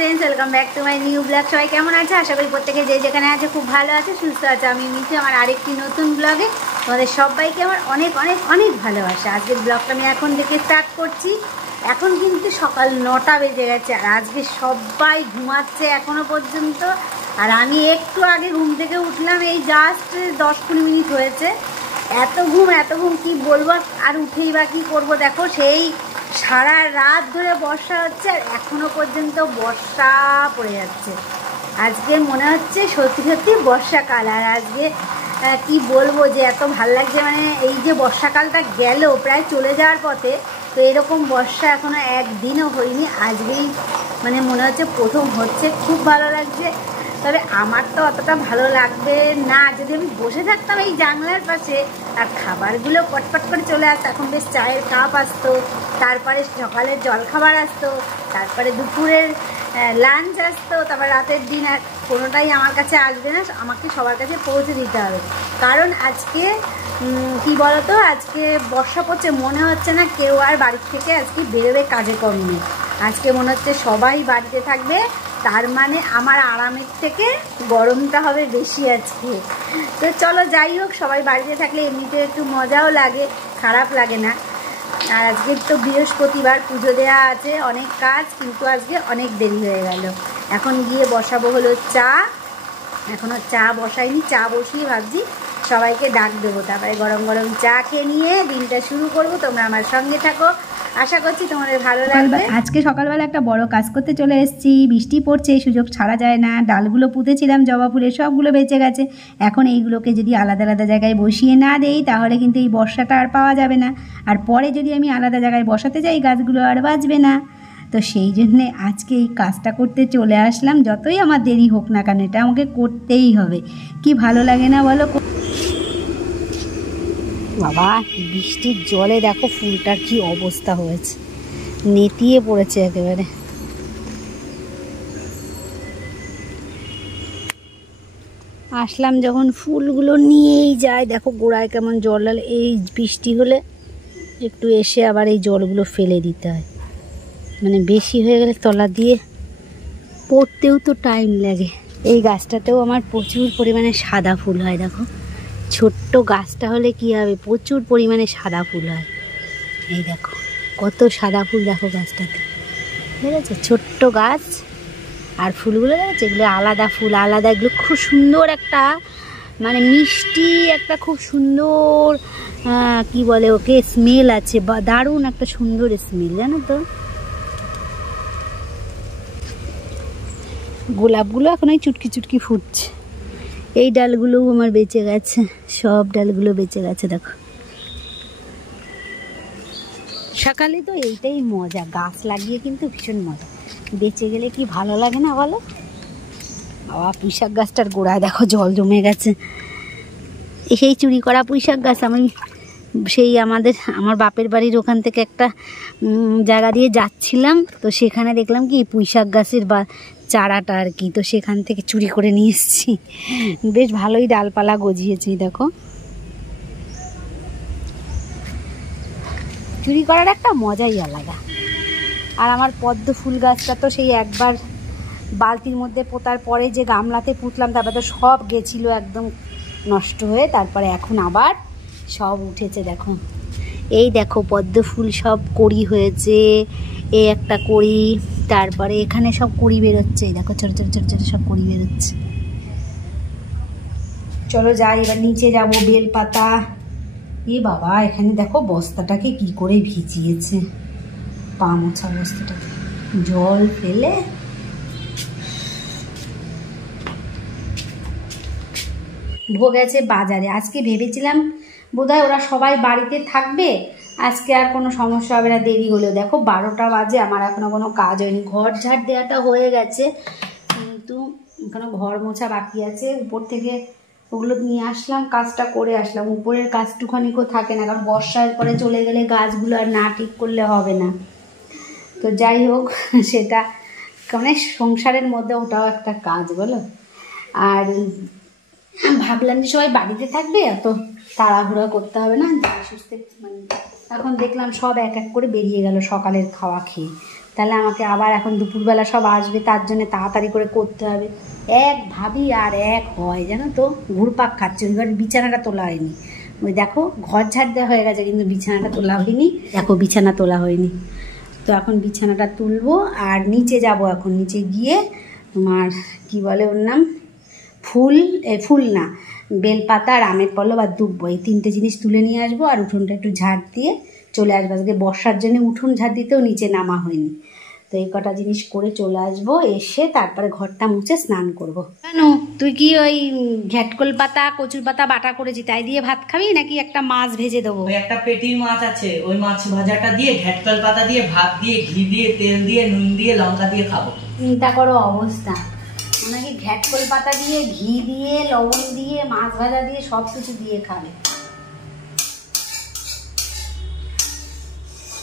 Friends, welcome back to my new blog. সবাই কেমন আছে? আশা করি প্রত্যেকে যে যেখানে আছে খুব ভালো আছে, সুস্থ আছে। আমি মিঠু, আমার আরেকটি নতুন ব্লগে তোমাদের সবাইকে আমার অনেক অনেক অনেক ভালোবাসা। আজকের ব্লগটা আমি এখন থেকে স্টার্ট করছি। এখন কিন্তু সকাল 9টা বেজে গেছে, আর আজকে সবাই ঘুমাচ্ছে এখনো পর্যন্ত। আর আমি একটু আগে ঘুম থেকে উঠলাম, এই জাস্ট 10-20 মিনিট হয়েছে। এত ঘুম কি বলবো, আর উঠেই বা কী করবো। দেখো, সেই সারা রাত ধরে বর্ষা হচ্ছে আর এখনো পর্যন্ত বর্ষা পড়ে যাচ্ছে। আজকে মনে হচ্ছে সত্যি সত্যি বর্ষাকাল। আর আজকে কি বলবো যে এত ভাল লাগছে, মানে এই যে বর্ষাকালটা গেল প্রায় চলে যাওয়ার পথে, তো এরকম বর্ষা এখনো একদিনও হয়নি। আজকেই মানে মনে হচ্ছে প্রথম হচ্ছে, খুব ভালো লাগছে। তবে আমার তো অতটা ভালো লাগবে না যদি আমি বসে থাকতাম এই জানলার পাশে আর খাবারগুলো পটপট করে চলে আসতো। এখন বেশ চায়ের কাপ আসতো, তারপরে সকালের জলখাবার আসতো, তারপরে দুপুরের লাঞ্চ আসতো, তারপর রাতের ডিনার। কোনোটাই আমার কাছে আসবে না, আমাকে সবার কাছে পৌঁছে দিতে হবে। কারণ আজকে কি বলতো, আজকে বর্ষা পড়ছে, মনে হচ্ছে না কেউ আর বাড়ির থেকে আজকে বেরোবে কাজে কমে। আজকে মনে হচ্ছে সবাই বাড়িতে থাকবে, তার মানে আমার আরামের থেকে গরমটা হবে বেশি আজকে। তো চলো যাই হোক, সবাই বাড়িতে থাকলে এমনিতে একটু মজাও লাগে, খারাপ লাগে না। আর আজকে তো বৃহস্পতিবার, পুজো দেওয়া আছে, অনেক কাজ, কিন্তু আজকে অনেক দেরি হয়ে গেল। এখন গিয়ে বসাবো হলো চা। এখনও চা বসাইনি, চা বসিয়ে ভাবছি সবাইকে ডাক দেবো, তারপরে গরম গরম চা খেয়ে নিয়ে দিনটা শুরু করবো। তোমরা আমার সঙ্গে থাকো, আশা করছি তোমাদের ভালো লাগবে। আজকে সকালবেলা একটা বড় কাজ করতে চলে এসেছি। বৃষ্টি পড়ছে, সুযোগ ছাড়া যায় না। ডালগুলো পুঁতেছিলাম জবা ফুলের, সবগুলো বেঁচে গেছে। এখন এইগুলোকে যদি আলাদা আলাদা জায়গায় বসিয়ে না দেই, তাহলে কিন্তু এই বর্ষাটা আর পাওয়া যাবে না। আর পরে যদি আমি আলাদা জায়গায় বসাতে যাই, গাছগুলো আর বাঁচবে না। তো সেই জন্যে আজকে এই কাজটা করতে চলে আসলাম। যতই আমার দেরি হোক না কেন, এটা আমাকে করতেই হবে। কি ভালো লাগে না বলো? বাবা, বৃষ্টির জলে দেখো ফুলটার কি অবস্থা হয়েছে, নেতিয়ে পড়েছে একেবারে। আসলাম যখন, ফুলগুলো নিয়েই যায়। দেখো গোড়ায় কেমন জল ডালে। এই বৃষ্টি হলে একটু এসে আবার এই জলগুলো ফেলে দিতে হয়, মানে বেশি হয়ে গেলে তলা দিয়ে পড়তেও তো টাইম লাগে। এই গাছটাতেও আমার প্রচুর পরিমাণে সাদা ফুল হয়। দেখো, ছোট্ট গাছটা হলে কি হবে, প্রচুর পরিমাণে সাদা ফুল হয়। এই দেখো কত সাদা ফুল, দেখো গাছটাতে, ঠিক আছে? ছোট্ট গাছ, আর ফুলগুলো দেখো, এগুলো আলাদা ফুল, আলাদা। এগুলো খুব সুন্দর একটা, মানে মিষ্টি একটা, খুব সুন্দর কি বলে ওকে, স্মেল আছে, বা দারুণ একটা সুন্দর স্মেল, জানো তো। গোলাপগুলো এখন ওই চুটকি চুটকি ফুটছে। এই ডালগুলোও আমার বেঁচে গেছে, সব ডালগুলো বেঁচে গেছে। দেখো, সকালে তো এইটাই মজা, গাছ লাগিয়ে কিন্তু ভীষণ মজা। বেঁচে গেলে কি ভালো লাগে না বলো? বাবা, পুঁইশাক গাছটার গোড়ায় দেখো জল জমে গেছে। সেই চুরি করা পুঁইশাক গাছ। আমি সেই আমার বাপের বাড়ির ওখান থেকে একটা জায়গা দিয়ে যাচ্ছিলাম, তো সেখানে দেখলাম কি পুঁইশাক গাছের বা চারাটা আর কি, তো সেখান থেকে চুরি করে নিয়ে এসেছি। বেশ ভালোই ডালপালা গজিয়েছি। দেখো, চুরি করার একটা মজাই আলাদা। আর আমার পদ্ম ফুল গাছটা তো সেই একবার বালতির মধ্যে পোতার পরে যে গামলাতে পুঁতলাম, তারপরে তো সব গেছিলো একদম নষ্ট হয়ে, তারপরে এখন আবার সব উঠেছে। দেখো, এই দেখো পদ্ম ফুল সব কড়ি হয়েছে, এই একটা কড়ি, তারপরে এখানে সব কড়ি বেরোচ্ছে। এই দেখো ছোটো ছোটো ছোটো ছোটো সব কড়ি বেরোচ্ছে। চলো যাই, এবার নিচে যাবো। বেলপাতা, এ বাবা, এখানে দেখো বস্তাটাকে কি করে ভিজিয়েছে, পা মোছা বস্তাটাকে জল ফেলে। ভোগ আছে বাজারে। আজকে ভেবেছিলাম বোধহয় ওরা সবাই বাড়িতে থাকবে, আজকে আর কোনো সমস্যা হবে না, দেরি হলেও। দেখো 12টা বাজে, আমার এখনো কোনো কাজ হয়নি। ঘর ঝাড় দেওয়াটা হয়ে গেছে, কিন্তু এখনো ঘর মোছা বাকি আছে। উপর থেকে ওগুলো নিয়ে আসলাম, কাজটা করে আসলাম। উপরের কাজটুখানিকেও থাকে না, কারণ বর্ষার পরে চলে গেলে গাছগুলো আর না ঠিক করলে হবে না। তো যাই হোক, সেটা মানে সংসারের মধ্যে ওটাও একটা কাজ, বলো। আর ভাবলাম যে সবাই বাড়িতে থাকবে, এত তাড়াহুড়া করতে হবে না, সুস্থ। মানে এখন দেখলাম সব এক এক করে বেরিয়ে গেল সকালের খাওয়া খেয়ে, তাহলে আমাকে আবার এখন দুপুরবেলা সব আসবে, তার জন্য তাড়াতাড়ি করে করতে হবে। এক ভাবি আর এক হয়, জানো তো, ঘুরপাক খাচ্ছে। ওই ঘরের বিছানাটা তোলা হয়নি। ওই দেখো ঘর ঝাড় দেওয়া হয়ে গেছে, কিন্তু বিছানাটা তোলা হয়নি। দেখো বিছানা তোলা হয়নি, তো এখন বিছানাটা তুলবো আর নিচে যাব। এখন নিচে গিয়ে তোমার কি বলে ওর নাম, ফুল না, বেলপাতা আর আমের পল্লব আর দুব্বো, এই 3টে জিনিস তুলে নিয়ে আসবো। আর উঠোনটা একটু ঝাড় দিয়ে চলে আসবো। আজকে বর্ষার জন্য উঠোন ঝাড় দিতেও নিচে নামা হয়নি, তো এই কটা জিনিস করে চলে আসবো। এসে তারপরে ঘরটা মুছে স্নান করবো। কেন তুই কি ওই ঘ্যাটকল পাতা কচুর পাতা বাটা করেছি তাই দিয়ে ভাত খাবি, নাকি একটা মাছ ভেজে দেবো? ওই একটা পেটির মাছ আছে, ওই মাছ ভাজাটা দিয়ে ঘ্যাটকল পাতা দিয়ে ভাত দিয়ে ঘি দিয়ে তেল দিয়ে নুন দিয়ে লঙ্কা দিয়ে খাবো। চিন্তা করো অবস্থা, ওনাকে ঘ্যাটকল পাতা দিয়ে ঘি দিয়ে লবণ দিয়ে মাছ ভাজা দিয়ে সব কিছু দিয়ে খাবে।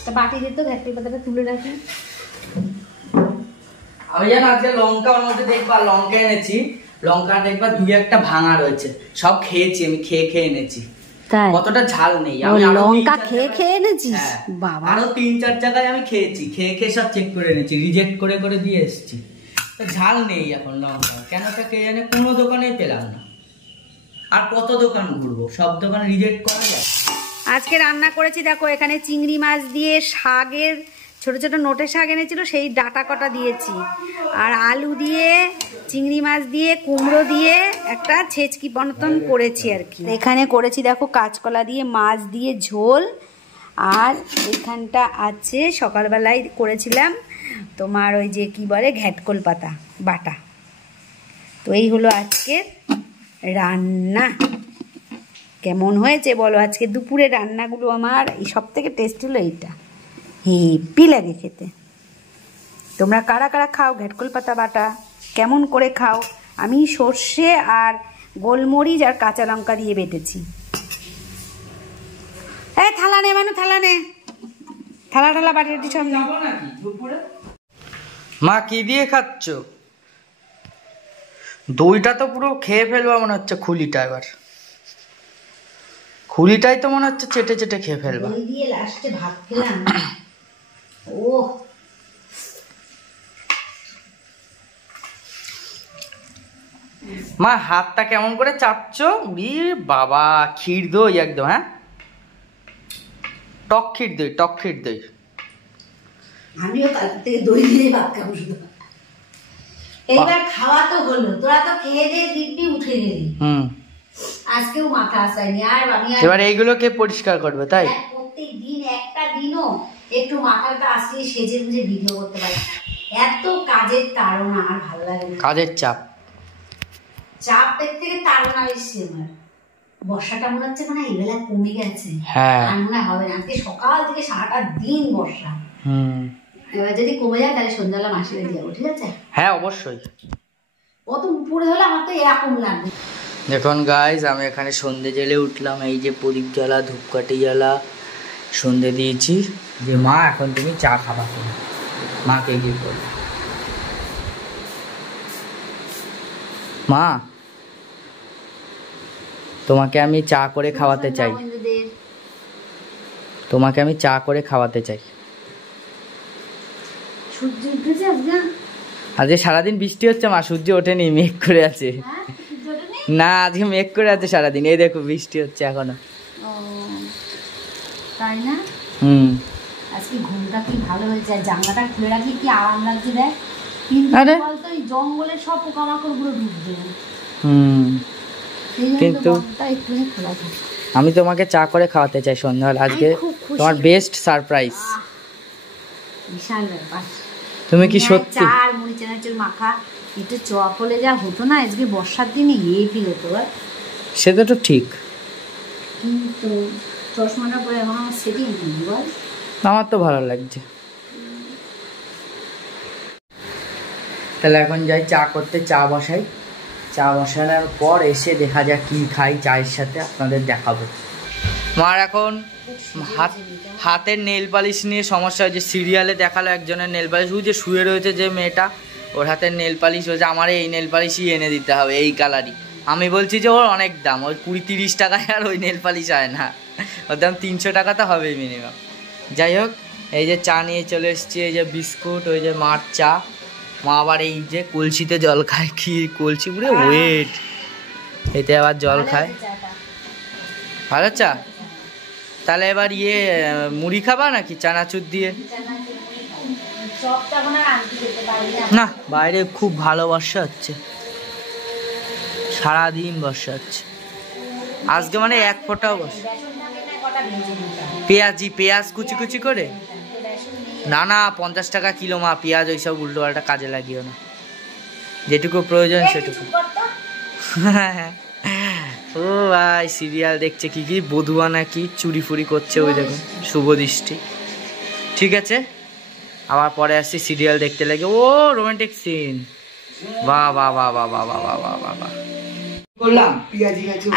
তা বাটি দিয়ে তো ঘ্যাটকল পাতাটা তুলে রাখি। আমি জানো আজকে লঙ্কার মধ্যে দেখবা লঙ্কা এনেছি, লঙ্কা দেখবা 2-1টা ভাঙা রয়েছে, সব খেয়েছি আমি, খেয়ে এনেছি। তাই কতটা ঝাল নেই। আমি লঙ্কা খেয়ে এনেছিস? বাবা, আরো 3-4 জায়গায় আমি খেয়েছি, খেয়ে সব চেক করে এনেছি, রিজেক্ট করে দিয়ে এসেছি। তো ঝাল নেই এখন লঙ্কা, কেন তা কে জানে, কোনো দোকানেই পেলাম না। আর কত দোকান ঘুরবো, সব দোকান রিজেক্ট করা যায়। আজকে রান্না করেছি দেখো, এখানে চিংড়ি মাছ দিয়ে শাকের ছোট ছোট নোটে শাক এনেছিল, সেই ডাটা কটা দিয়েছি। আর আলু দিয়ে চিংড়ি মাছ দিয়ে কুমড়ো দিয়ে একটা ছেচকি মতন করেছি আর কি। এখানে করেছি দেখো কাঁচকলা দিয়ে মাছ দিয়ে ঝোল। আর এখানটা আছে সকালবেলায় করেছিলাম তোমার ওই যে কি বলে ঘ্যাটকল পাতা বাটা। তো এই হলো আজকের রান্না। কেমন হয়েছে বলো? আজকে দুপুরে রান্নাগুলো আমার এই সব থেকে টেস্ট হলো এইটা, হেপি লাগে খেতে। তোমরা কারা কারা খাও ঘ্যাটকল পাতা বাটা, কেমন করে খাও? আমি সর্ষে আর গোলমরিচ আর কাঁচা লঙ্কা দিয়ে বেটেছি। এই থালা নে মানু, থালা নে, থালা বাটি সব নে। মা কি দিয়ে খাচ্ছ? দইটা তো পুরো খেয়ে ফেলবা মনে হচ্ছে, খুলিটা এবার খুলিটাই তো মনে হচ্ছে চেটে চেটে খেয়ে ফেলবা। দই দিয়ে লাস্টে ভাত খেলাম। ও মা হাতটা কেমন করে চাপছো? উরি বাবা, ক্ষীর দই একদম, হ্যাঁ টক ক্ষীর দই। আমিও কাল থেকে দই দিয়ে ভাত খাবো শুধু। এইবার খাওয়া তো হলো, তোরা তো খেয়ে দিয়ে দিব্যি উঠে গেলি। আজকেও মাথা আসায়নি। আর আমি এবার এইগুলোকে পরিষ্কার করবে তাই? প্রত্যেক দিন একটা দিনও একটু মাথাটা আসিয়ে সেজে বুঝে ভিডিও করতে পারি। এত কাজের কারণ আর ভালো লাগে না। কাজের চাপের থেকে তাড়না বেশি আমার। বর্ষাটা মনে হচ্ছে মানে এবেলা কমে গেছে। হ্যাঁ, আর মনে হবে না, আজকে সকাল থেকে সারাটা দিন বর্ষা। এবার যদি কমে যায় তাহলে সন্ধ্যাবেলা মাসি বাড়ি যাবো, ঠিক আছে? হ্যাঁ অবশ্যই। কত উপরে হলে আমার তো এরকম লাগবে। দেখুন গাইজ, আমি এখানে সন্ধে জেলে উঠলাম। এই যে প্রদীপ জ্বালা, ধূপকাঠি জ্বালা, সন্ধে দিয়েছি। যে মা এখন তুমি চা খাবা, তুমি মাকে গিয়ে বলো। মা তোমাকে আমি চা করে খাওয়াতে চাই, তোমাকে আমি চা করে খাওয়াতে চাই। সূর্য উঠেছে আজকে সারাদিন বৃষ্টি হচ্ছে মা, সূর্য ওঠেনি, মেঘ করে আছে। না আজকে মেঘ করে আছে সারাদিন, এই দেখো বৃষ্টি হচ্ছে এখনো। তাই না? আজকে ঘুমটা কি ভালো হয়েছে, আর জানলাটা খুলে রাখলে কি আরাম লাগছে দেখ। কিন্তু বলতো এই জঙ্গলের সব পোকামাকড় গুলো ঢুকবে। কিন্তু আমি তোমাকে চা করে খাওয়াতে চাই সন্ধ্যাবেলা, আজকে তোমার বেস্ট সারপ্রাইজ। বিশাল ব্যাপার। তুমি কি সত্যি? চা আর মুড়ি চানাচুর মাখা একটু চপ হলে যা হতো না, আজকে বর্ষার দিনে হেভি হতো। সেটা তো ঠিক, কিন্তু চশমাটা পরে এখন আমার সেটিং নেই বল। আমার তো ভালো লাগছে। তাহলে এখন যাই চা করতে, চা বসাই। চা বসানোর পর এসে দেখা যাক কি খাই চায়ের সাথে, আপনাদের দেখাবো। মার এখন হাতের নেল পালিশ নিয়ে সমস্যা হয়েছে। সিরিয়ালে দেখালো একজনের নেল পালিশ, ওই যে শুয়ে রয়েছে যে মেয়েটা, ওর হাতের নেল পালিশ হয়েছে। আমার এই নেল পালিশই এনে দিতে হবে, এই কালারই। আমি বলছি যে ওর অনেক দাম, ওই 20-30 টাকায় আর ওই নেল পালিশ হয় না, ওর দাম 300 টাকা তো হবেই মিনিমাম। যাই হোক এই যে চা নিয়ে চলে এসেছি, এই যে বিস্কুট, ওই যে মার চা। মা আবার এই যে কলসিতে জল খায়, কি কলসি পুরো ওয়েট, এতে আবার জল খায়। ভালো চা। তাহলে এবার মুড়ি খাবা নাকি চানাচুর দিয়ে? না, বাইরে খুব ভালো বর্ষা হচ্ছে, সারাদিন বর্ষা হচ্ছে আজকে, মানে এক ফোঁটাও বর্ষা। পেঁয়াজ কুচি কুচি করে, না না 50 টাকা কিলো মা পেঁয়াজ, ওইসব উল্টো পাল্টা কাজে লাগিও না, যেটুকু প্রয়োজন সেটুকু। ও ভাই সিরিয়াল দেখছে, কি কি বধুয়া নাকি চুরি ফুরি করছে, ওই দেখুন শুভ দৃষ্টি। ঠিক আছে, আবার পরে আসছি সিরিয়াল দেখতে লাগে। ও রোমান্টিক সিন, বাহ বাহ বাহ বাহ বাহ বাহ বাহ বাহ বাহ।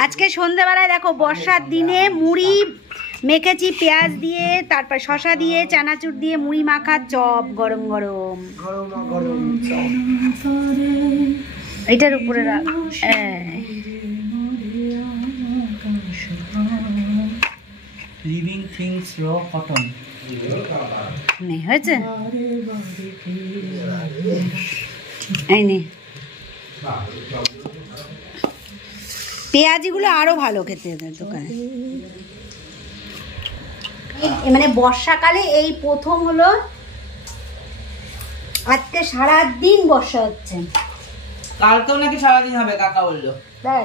আজকে সন্ধ্যেবেলায় দেখো বর্ষার দিনে মুড়ি মেখেছি পেঁয়াজ দিয়ে, তারপর শশা দিয়ে, চানাচুর দিয়ে মুড়ি মাখা চপ, গরম গরম এটার উপরে লিভিং থিংস র কটন নেই হয়েছে, এই নে পেঁয়াজিগুলো আরো ভালো খেতে দোকানে। মানে বর্ষাকালে এই প্রথম হলো, আজকে সারাদিন বর্ষা হচ্ছে, কালকেও নাকি সারাদিন হবে কাকা বললো। তাই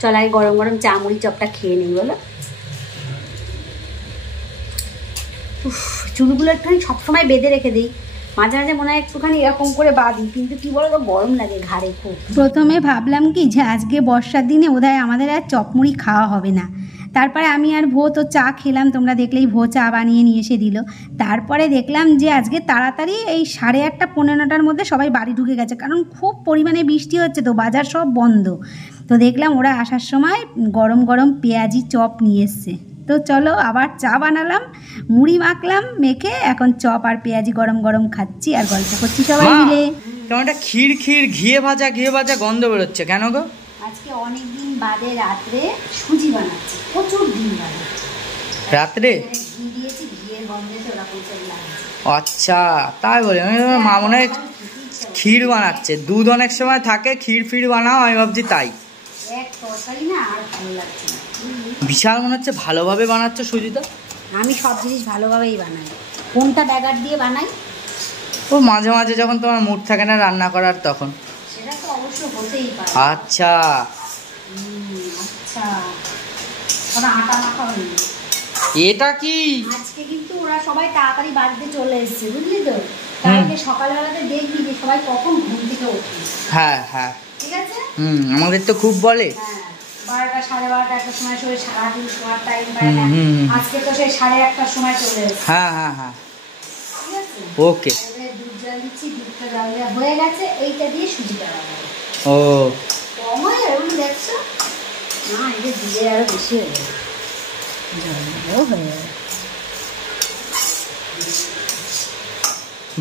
চল আগে গরম গরম চা মুড়ি চপটা খেয়ে নিই বলো। চুলগুলো একটুখানি সবসময় বেঁধে রেখে দিই, মাঝে মাঝে মনে হয় একটুখানি এরকম করে বাঁধি, কিন্তু কি বলো তো গরম লাগে ঘাড়ে খুব। প্রথমে ভাবলাম কি যে আজকে বর্ষার দিনে বোধহয় আমাদের আর চপ মুড়ি খাওয়া হবে না, তারপরে আমি আর ভো তো চা খেলাম, তোমরা দেখলেই ভো চা বানিয়ে নিয়ে এসে দিল। তারপরে দেখলাম যে আজকে তাড়াতাড়ি এই 8:30 15টার মধ্যে সবাই বাড়ি ঢুকে গেছে, কারণ খুব পরিমাণে বৃষ্টি হচ্ছে, তো বাজার সব বন্ধ। তো দেখলাম ওরা আসার সময় গরম গরম পেঁয়াজি চপ নিয়ে এসছে, তো চলো আবার চা বানালাম, মুড়ি মাখলাম মেখে, এখন চপ আর পেঁয়াজি গরম গরম খাচ্ছি আর গল্প করছি সবাই মিলে। কেমন একটা ক্ষীর ঘিয়ে ভাজা গন্ধ বেরোচ্ছে কেন গো? আজকে অনেকদিন বাদে রাত্রে সুজি বানাচ্ছি, প্রচুর দিন বাদে রাত্রে ঘি দিয়েছি, ঘিয়ের গন্ধে ওরা প্রচুর লাগছে। আচ্ছা তাই বলে, মা মনে হয় ক্ষীর বানাচ্ছে, দুধ অনেক সময় থাকে, ক্ষীর ফির বানাও, আমি ভাবছি তাই। এক তরকারি না আর ভালো লাগছে না, বিশাল মনে হচ্ছে ভালোভাবে বানাচ্ছ সুজিটা। আমি সব জিনিস ভালোভাবেই বানাই, কোনটা ব্যাগার দিয়ে বানাই, ও মাঝে মাঝে যখন তোমার মুড থাকে না রান্না করার তখন। সেটা তো অবশ্য হতেই পারে। আচ্ছা আচ্ছা, ওরা আটা মাখা হয়নি। এটা কি আজকে কিন্তু ওরা সবাই তাড়াতাড়ি বাড়িতে চলে এসেছে, বুঝলি তো, তাহলে সকালবেলাতে দেখবি যে সবাই কখন ঘুম থেকে ওঠে। হ্যাঁ হ্যাঁ ঠিক আছে, আমাদের তো খুব বলে। হ্যাঁ 12টা 12:30 একটা সময় শোয়, সারাদিন শোয়ার টাইম পায় না, আজকে তো সেই 1:30টার সময় চলে এসেছে। হ্যাঁ হ্যাঁ হ্যাঁ ঠিক আছে, ওকে। দুধ জাল দিচ্ছি, দুধটা জাল দেওয়া হয়ে গেছে, এইটা দিয়ে সুজিটা বানাবো। ও কম হয়ে যাবে দেখছো না, এটা দিলে আরো বেশি হয়ে যাবে, জল হয়ে যাবে।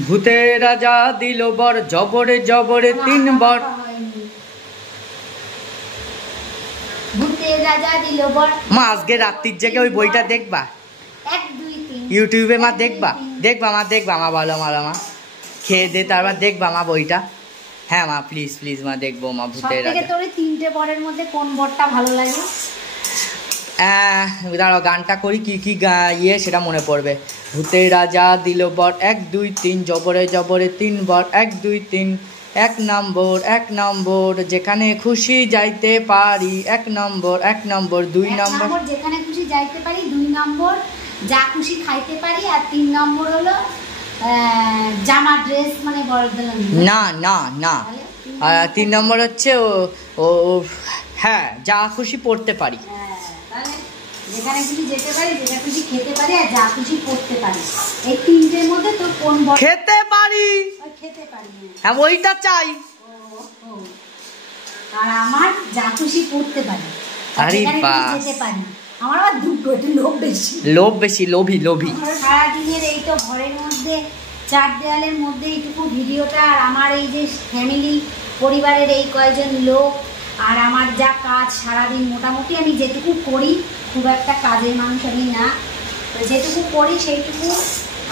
ভূতের রাজা দিল বর, জবরে জবরে 3 বার। ভূতের রাজা দিল বর। মা আজকে রাত্রির জেগে ওই বইটা দেখবা? 1 2 3 ইউটিউবে মা দেখবা? দেখবা মা বলো মা খেয়ে দে তারপর দেখবা মা বইটা। হ্যাঁ মা প্লিজ মা দেখবো মা ভূতের রাজা। তোর 3টে বরের মধ্যে কোন বরটা ভালো লাগে? দাঁড়াও গানটা করি, কি সেটা মনে পড়বে। ভূতের রাজা দিল বর 1 2 3, জবরে জবরে 3 বার, 1 2 3, 1 নম্বর যেখানে খুশি যাইতে পারি, 1 নম্বর 2 নম্বর যেখানে খুশি যাইতে পারি, 2 নম্বর যা খুশি খাইতে পারি, আর 3 নম্বর হলো জামা ড্রেস মানে বড়দের না 3 নম্বর হচ্ছে ও হ্যাঁ যা খুশি পড়তে পারি। যেখানে খুশি যেতে পারি, যেটা খুশি খেতে পারি, আর যা খুশি পড়তে পারি, এই 3টের মধ্যে তোর কোন বর? খেতে পারি, হ্যাঁ ওইটা চাই। আর আমার যা খুশি পড়তে পারি, আরে বাহ, যেতে পারি। আমার আবার দুটো, একটু লোভ বেশি, লোভী। সারাদিনের এই তো ঘরের মধ্যে 4 দেয়ালের মধ্যে এইটুকু ভিডিওটা, আর আমার এই যে ফ্যামিলি পরিবারের এই কয়জন লোক, আর আমার যা কাজ সারাদিন, মোটামুটি আমি যেটুকু করি, খুব একটা কাজের মানুষ আমি না, তো যেটুকু করি সেইটুকু,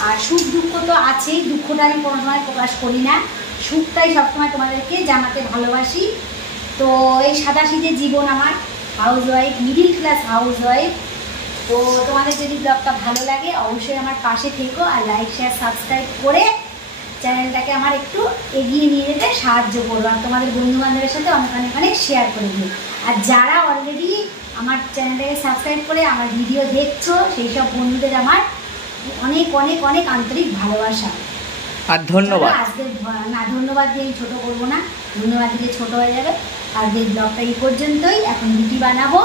আর সুখ দুঃখ তো আছেই, দুঃখটা আমি কোনো সময় প্রকাশ করি না, সুখটাই সবসময় তোমাদেরকে জানাতে ভালোবাসি। তো এই সাদাসিধে জীবন আমার, house wife, middle class house wife. তো তোমাদের যদি ব্লগটা ভালো লাগে অবশ্যই আমার পাশে থেকো, আর লাইক শেয়ার সাবস্ক্রাইব করে চ্যানেলটাকে আমার একটু এগিয়ে নিয়ে যেতে সাহায্য করবো, আর তোমাদের বন্ধুবান্ধবের সাথে অনেক অনেক অনেক শেয়ার করে দিও। আর যারা অলরেডি আমার চ্যানেলটাকে সাবস্ক্রাইব করে আমার ভিডিও দেখছো সেই সব বন্ধুদের আমার অনেক অনেক অনেক আন্তরিক ভালোবাসা আর ধন্যবাদ। আজকের না ধন্যবাদ দিয়ে ছোট করবো না, ধন্যবাদ দিয়ে ছোট হয়ে যাবে। আজকের ব্লগটা এই পর্যন্তই। এখন রুটি বানাবো,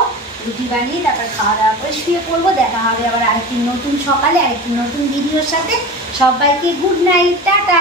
রুটি বানিয়ে তারপর খাওয়া দাওয়া করে শুয়ে পড়বো। দেখা হবে আবার আরেকটি নতুন সকালে আরেকটি নতুন ভিডিওর সাথে। সবাইকে গুড নাইট, টাটা।